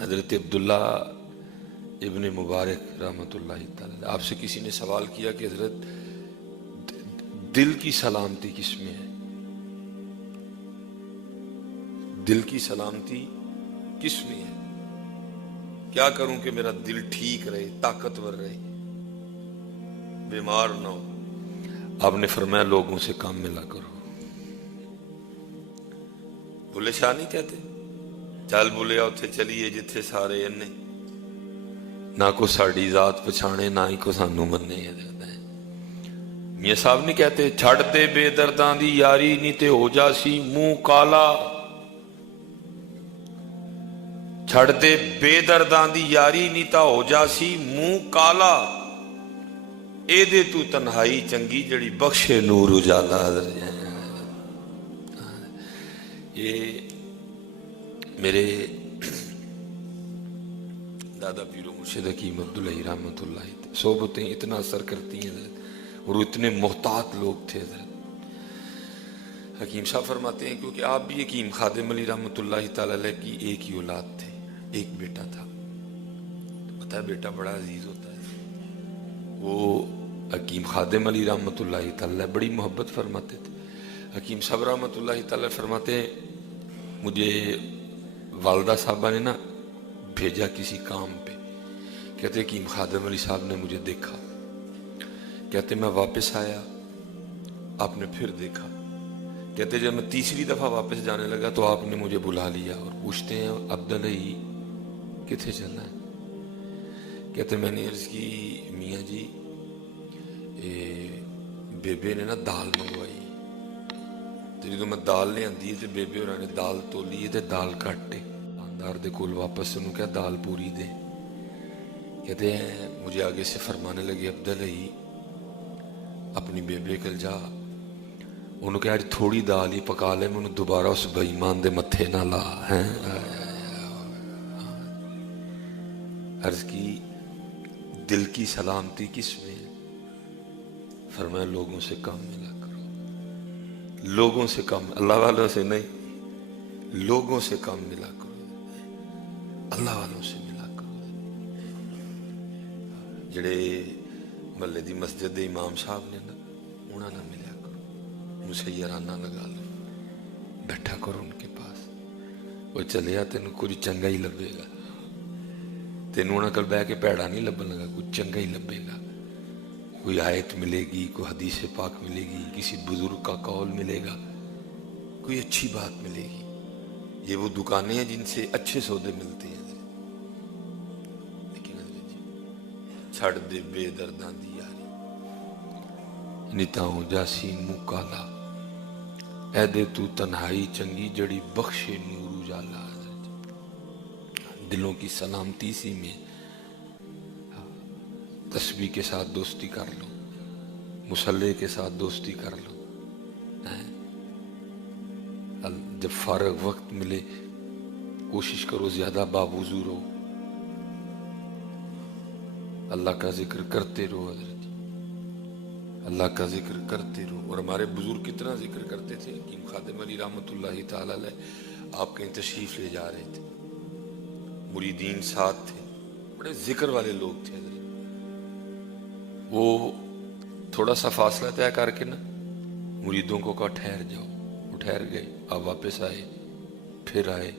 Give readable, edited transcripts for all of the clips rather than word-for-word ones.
حضرت عبداللہ ابن مبارک رحمۃ اللہ تعالی، آپ سے کسی نے سوال کیا کہ حضرت دل کی سلامتی کس میں ہے؟ دل کی سلامتی کس میں ہے؟ کیا کروں کہ میرا دل ٹھیک رہے، طاقتور رہے، بیمار نہ ہو؟ آپ نے فرمایا لوگوں سے کام ملا کرو۔ بھولے شاہ نہیں کہتے چل بولیا اتھے چلیے جتھے سارے انے، نہ کو ساڑی ذات پچھانے نہ ہی کو سانو مننے۔ میاں صاحب نہیں کہتے چھڑ دے بے درداں دی یاری نہیں تے ہو جاسی منہ کالا، چھڑ دے بے درداں دی یاری نہیں تا ہو جاسی منہ کالا، اے دے تو تنہائی چنگی جڑی بخشے نور اجالا۔ یہ میرے دادا پیرو مرشد حکیم عبداللہ رحمۃ اللہ صحبتیں اتنا اثر کرتی ہیں اور اتنے محتاط لوگ تھے حضرت۔ حکیم صاحب فرماتے ہیں کیونکہ آپ بھی حکیم خادم علی رحمۃ اللہ تعالی علیہ کی ایک ہی اولاد تھے، ایک بیٹا تھا۔ پتہ ہے بیٹا بڑا عزیز ہوتا ہے۔ وہ حکیم خادم علی رحمۃ اللہ تعالی علیہ بڑی محبت فرماتے تھے۔ حکیم صاحب رحمۃ اللہ تعالی فرماتے ہیں مجھے والدہ صاحبہ نے نا بھیجا کسی کام پہ، کہتے حکیم خادم علی صاحب نے مجھے دیکھا، کہتے میں واپس آیا آپ نے پھر دیکھا، کہتے جب میں تیسری دفعہ واپس جانے لگا تو آپ نے مجھے بلا لیا اور پوچھتے ہیں عبداللہ کتنے چلنا ہے؟ کہتے میں نے عرض کی میاں جی بیبے نے نا دال منگوائی، تو جدو میں دال لے آندی تے بیبے اور نے دال تولی تے دال کٹے دار دے کول واپس انہوں کہا دال پوری دے۔ کہتے ہیں مجھے آگے سے فرمانے لگے عبداللہ اپنی بیبے کل جا انہوں کہا تھوڑی دال ہی پکا لے میں انہوں دوبارہ اس بائیمان دے متھے نہ لا۔ عرض کی دل کی سلامتی کس میں ہے؟ فرمایا لوگوں سے کام ملا کرو، لوگوں سے کام، اللہ والوں سے نہیں، لوگوں سے کام ملا کرو، اللہ والوں سے ملا کرو۔ جڑے محلے دی مسجد دے امام صاحب نے نا انہاں نہ ملیا کرو، مسیرانہ لگا لو، بیٹھا کرو ان کے پاس، وہ چلیا تینوں کچھ چنگا ہی لبے گا، تینوں انہاں کل بہ کے پیڑا نہیں لبن لگا، کچھ چنگا ہی لبے گا، کوئی آیت ملے گی، کوئی حدیث پاک ملے گی، کسی بزرگ کا قول ملے گا، کوئی اچھی بات ملے گی۔ یہ وہ دکانیں ہیں جن سے اچھے سودے ملتے ہیں، لیکن چھڑ دے بے درداں دی یاری نتاؤں جاسی منہ کالا، اے دے تو تنہائی چنگی جڑی بخشے نور اجالا۔ دلوں کی سلامتی سی میں تسبیح کے ساتھ دوستی کر لو، مصلی کے ساتھ دوستی کر لو، جب فارغ وقت ملے کوشش کرو زیادہ باوضو رہو، اللہ کا ذکر کرتے رہو، حضرت اللہ کا ذکر کرتے رہو۔ اور ہمارے بزرگ کتنا ذکر کرتے تھے، حکیم خادم علی رحمۃ اللہ تعالی علیہ آپ کہیں تشریف لے جا رہے تھے، مریدین ساتھ تھے، بڑے ذکر والے لوگ تھے حضرت۔ وہ تھوڑا سا فاصلہ طے کر کے نا مریدوں کو کہا ٹھہر جاؤ، وہ ٹھہر گئے، آپ واپس آئے، پھر آئے،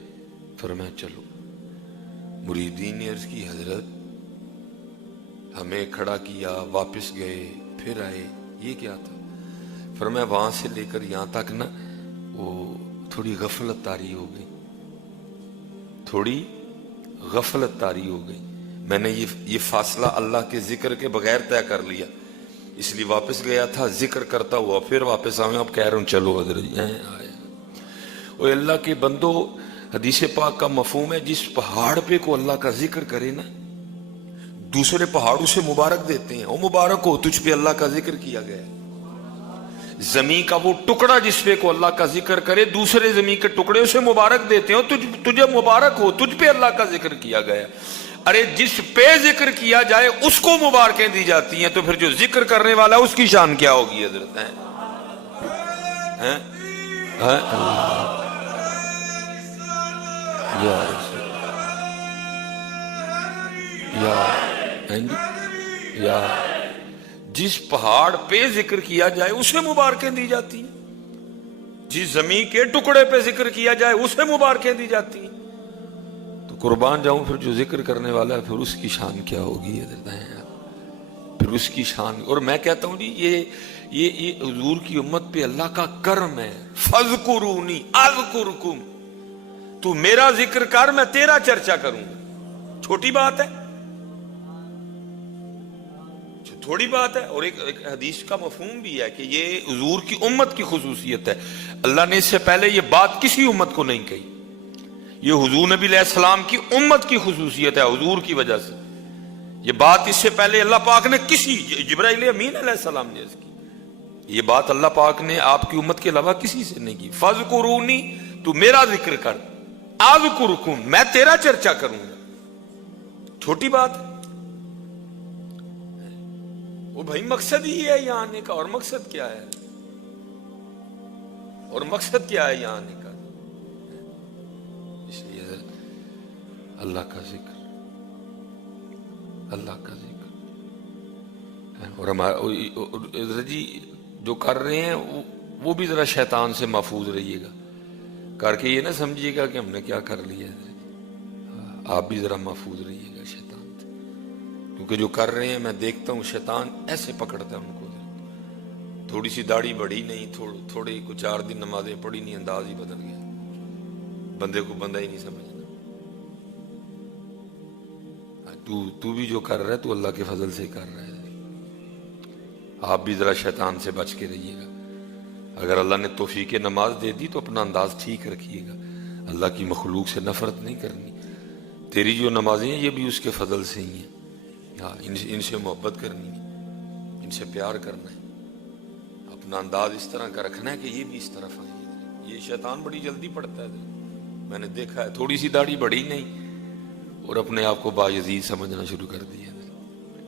فرمایا چلو۔ مریدین نے عرض کی حضرت ہمیں کھڑا کیا، واپس گئے، پھر آئے، یہ کیا تھا؟ فرمایا وہاں سے لے کر یہاں تک نا وہ تھوڑی غفلت طاری ہو گئی، تھوڑی غفلت طاری ہو گئی، میں نے یہ فاصلہ اللہ کے ذکر کے بغیر طے کر لیا، اس لیے واپس گیا تھا، ذکر کرتا ہوا پھر واپس آؤں، اب کہہ رہا ہوں چلو حضرت آیا۔ اور اللہ کے بندو حدیث پاک کا مفہوم ہے جس پہاڑ پہ کو اللہ کا ذکر کرے نا دوسرے پہاڑوں سے مبارک دیتے ہیں، او مبارک ہو تجھ پہ اللہ کا ذکر کیا گیا ہے۔ زمین کا وہ ٹکڑا جس پہ کو اللہ کا ذکر کرے دوسرے زمین کے ٹکڑے اسے مبارک دیتے ہیں، تجھے مبارک ہو تجھ پہ اللہ کا ذکر کیا گیا ہے۔ ارے جس پہ ذکر کیا جائے اس کو مبارکیں دی جاتی ہیں، تو پھر جو ذکر کرنے والا اس کی شان کیا ہوگی حضرت؟ یا رسول یا جس پہاڑ پہ ذکر کیا جائے اسے مبارکیں دی جاتی ہیں، جس زمین کے ٹکڑے پہ ذکر کیا جائے اسے مبارکیں دی جاتی ہیں، تو قربان جاؤں پھر جو ذکر کرنے والا ہے پھر اس کی شان کیا ہوگی؟ پھر اس کی شان. اور میں کہتا ہوں جی یہ حضور کی امت پہ اللہ کا کرم ہے. فَاذْكُرُونِي أَذْكُرْكُمْ، تو میرا ذکر کر میں تیرا چرچا کروں گا. چھوٹی بات ہے، تھوڑی بات ہے. اور ایک حدیث کا مفہوم بھی ہے کہ یہ حضور کی امت کی خصوصیت ہے. اللہ نے اس سے پہلے یہ بات کسی امت کو نہیں کہی. یہ حضور نبی علیہ السلام کی امت کی خصوصیت ہے. حضور کی وجہ سے یہ بات اس سے پہلے اللہ پاک نے کسی، جبرائیل امین علیہ السلام نے اس کی، یہ بات اللہ پاک نے آپ کی امت کے علاوہ کسی سے نہیں کی. فَاذْكُرُونِي، تو میرا ذکر کر، أَذْكُرْكُمْ، میں تیرا چرچا کروں گا. چھوٹی بات ہے وہ بھائی. مقصد ہی ہے یہاں آنے کا. اور مقصد کیا ہے؟ اور مقصد کیا ہے یہاں آنے کا؟ اس لیے اللہ کا ذکر، اللہ کا ذکر. اور ہمارا جی جو کر رہے ہیں وہ بھی ذرا شیطان سے محفوظ رہیے گا. کر کے یہ نہ سمجھیے گا کہ ہم نے کیا کر لیا ہے. آپ بھی ذرا محفوظ رہیے گا شیطان سے، کیونکہ جو کر رہے ہیں میں دیکھتا ہوں شیطان ایسے پکڑتا ہے ان کو. تھوڑی سی داڑھی بڑھی نہیں، تھوڑے کو 4 دن نمازیں پڑھی نہیں، انداز ہی بدل گیا. بندے کو بندہ ہی نہیں سمجھنا. تو بھی جو کر رہا ہے تو اللہ کے فضل سے کر رہا ہے. آپ بھی ذرا شیطان سے بچ کے رہیے گا. اگر اللہ نے توفیق نماز دے دی تو اپنا انداز ٹھیک رکھیے گا. اللہ کی مخلوق سے نفرت نہیں کرنی. تیری جو نمازیں ہیں یہ بھی اس کے فضل سے ہی ہیں. ہاں، ان سے محبت کرنی ہے، ان سے پیار کرنا ہے. اپنا انداز اس طرح کا رکھنا ہے کہ یہ بھی اس طرف آئیں. یہ شیطان بڑی جلدی پڑتا ہے، میں نے دیکھا ہے. تھوڑی سی داڑھی بڑھی نہیں اور اپنے آپ کو باعزیز سمجھنا شروع کر دیا.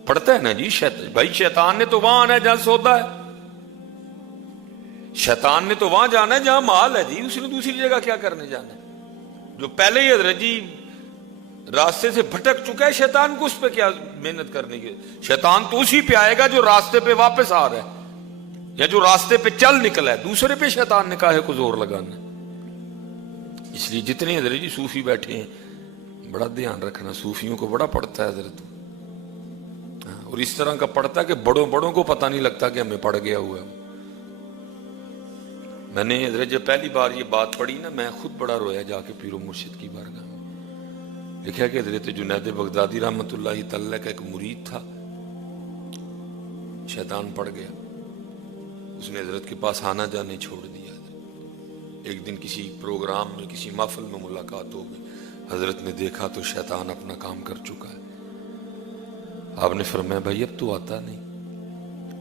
پڑھتا ہے نا جی بھائی. شیطان نے تو وہاں آنا ہے جہاں سودا ہے. شیطان نے تو وہاں جانا ہے جہاں مال ہے جی. اس نے دوسری جگہ کیا کرنے جانا ہے؟ جو پہلے ہی حضرت جی راستے سے بھٹک چکا ہے، شیطان کو اس پہ کیا محنت کرنے کی؟ شیطان تو اسی پہ آئے گا جو راستے پہ واپس آ رہا ہے یا جو راستے پہ چل نکلا ہے. دوسرے پہ شیطان نے کہا ہے کو زور لگانا. اس لیے جتنے حضرت جی صوفی بیٹھے ہیں بڑا دھیان رکھنا. صوفیوں کو بڑا پڑتا ہے حضرت، اور اس طرح کا پڑتا ہے کہ بڑوں کو پتہ نہیں لگتا کہ ہمیں پڑ گیا ہوا ہے. میں نے حضرت جب پہلی بار یہ بات پڑھی نا، میں خود بڑا رویا جا کے پیر و مرشد کی بارگاہ میں. لکھا کہ حضرت جنید بغدادی رحمۃ اللہ تعالی کا ایک مرید تھا، شیطان پڑ گیا. اس نے حضرت کے پاس آنا جانے چھوڑ دیا. ایک دن کسی پروگرام میں، کسی محفل میں ملاقات ہو گئی. حضرت نے دیکھا تو شیطان اپنا کام کر چکا ہے. آپ نے فرمایا بھائی اب تو آتا نہیں.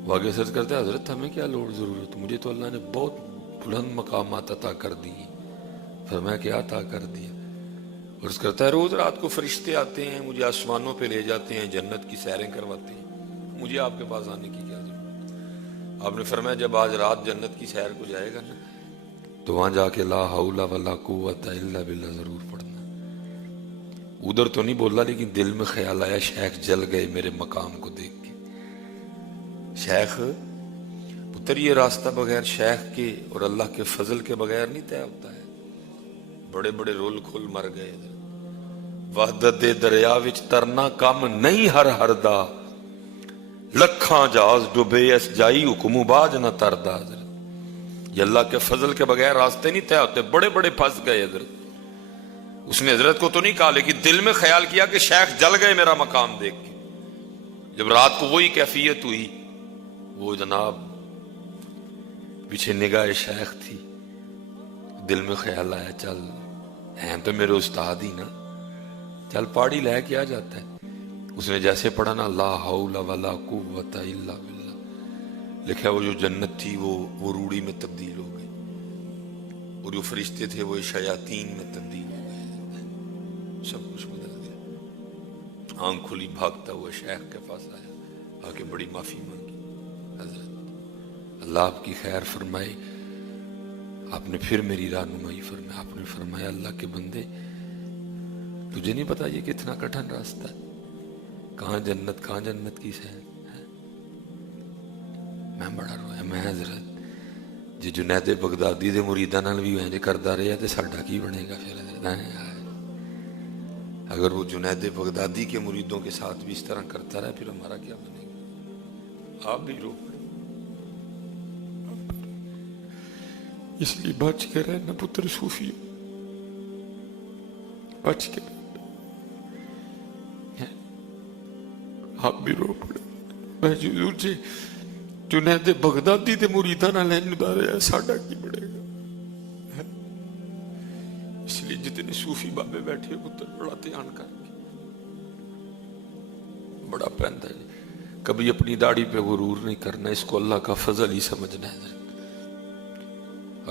وہ آگے سرچ کرتے ہیں حضرت ہمیں کیا لوڑ ضرورت، مجھے تو اللہ نے بہت بلند مقامات عطا کر دی. فرمایا کیا عطا کر دیا؟ اور اس کرتا ہے روز رات کو فرشتے آتے ہیں مجھے آسمانوں پہ لے جاتے ہیں، جنت کی سیریں کرواتے ہیں، مجھے آپ کے پاس آنے کی کیا ضرورت؟ آپ نے فرمایا جب آج رات جنت کی سیر کو جائے گا نا تو وہاں جا کے لا حول ولا قوت الا باللہ ضرور پڑھنا. ادھر تو نہیں بولا لیکن دل میں خیال آیا شیخ جل گئے میرے مقام کو دیکھ کے. شیخ پتر یہ راستہ بغیر شیخ کے اور اللہ کے فضل کے بغیر نہیں طے ہوتا ہے. بڑے بڑے رول کھل مر گئے. وحدت دریا وچ ترنا کم نہیں ہر دا، لکھاں جہاز ڈوبے اس جائی حکم باج نہ تردا. یہ اللہ کے فضل کے بغیر راستے نہیں طے ہوتے. بڑے بڑے پھنس گئے حضرت. اس نے حضرت کو تو نہیں کہا لیکن دل میں خیال کیا کہ شیخ جل گئے میرا مقام دیکھ کے. جب رات کو وہی کیفیت ہوئی، وہ جناب پیچھے نگاہ شیخ تھی. دل میں خیال آیا چل ہیں تو میرے استاد ہی نا، چل پاڑی لے کے آ جاتا ہے. اس نے جیسے پڑھا نا لا حول ولا قوت الا باللہ، لکھا وہ جو جنت تھی وہ روڑی میں تبدیل ہو گئی، اور جو فرشتے تھے وہ شیاطین میں تبدیل ہو گئے. سب کچھ بدل گیا. آنکھ کھلی بھاگتا ہوا شیخ کے پاس آیا، آ کے بڑی معافی مانگی. حضرت اللہ آپ کی خیر فرمائے. آپ نے پھر میری رہنمائی فرمائی. آپ نے فرمایا اللہ کے بندے تجھے نہیں پتا یہ کتنا کٹھن راستہ ہے. کہاں جنت کی سیر. میں بڑا رویا. میں حضرت جی جنید بغدادی دے مریداں نال بھی انج کردا رہیا تے ساڈا کی بنے گا پھر. اگر وہ جنید بغدادی کے مریدوں کے ساتھ بھی اس طرح کرتا رہا پھر ہمارا کیا بنے گا. آپ بھی رو پڑے. اس لیے بچ کے رہنا پتر صوفی, بچ کے رہنا. آپ بھی رو پڑے. میں حضور جی جنید بغدادی دے مریداں نال انج دا رہیا ساڈا کی بنے گا. اس لیے جتنے صوفی بابے بیٹھے پتر بڑا دھیان کر کے بڑا پہنتا ہے. کبھی اپنی داڑھی پہ غرور نہیں کرنا, اس کو اللہ کا فضل ہی سمجھنا ہے.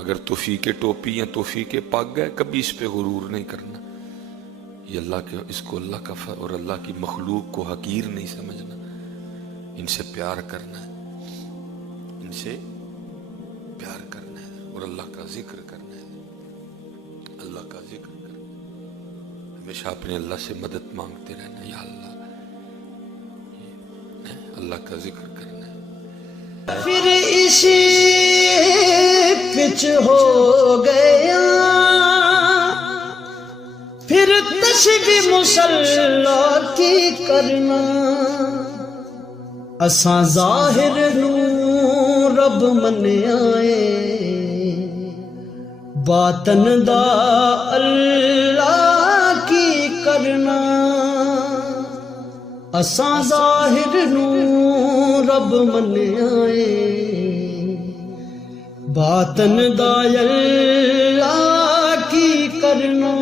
اگر توفیق ٹوپی یا توفیق پگ ہے کبھی اس پہ غرور نہیں کرنا. یہ اللہ کے, اس کو اللہ کا اور اللہ کی مخلوق کو حقیر نہیں سمجھنا. ان سے پیار کرنا ہے, ان سے پیار کرنا ہے اور اللہ کا ذکر کرنا ہے. اللہ کا ذکر کرنا ہے. ہمیشہ اپنے اللہ سے مدد مانگتے رہنا. یا اللہ, اللہ کا ذکر کرنا ہے. پھر اسی پچ ہو گیا, پھر تسبیح مصلا کی کرنا. اساں ظاہر نو رب منیا باطن دا اللہ کی کرنا. اساں ظاہر نو رب منیا باطن دا اللہ کی کرنا.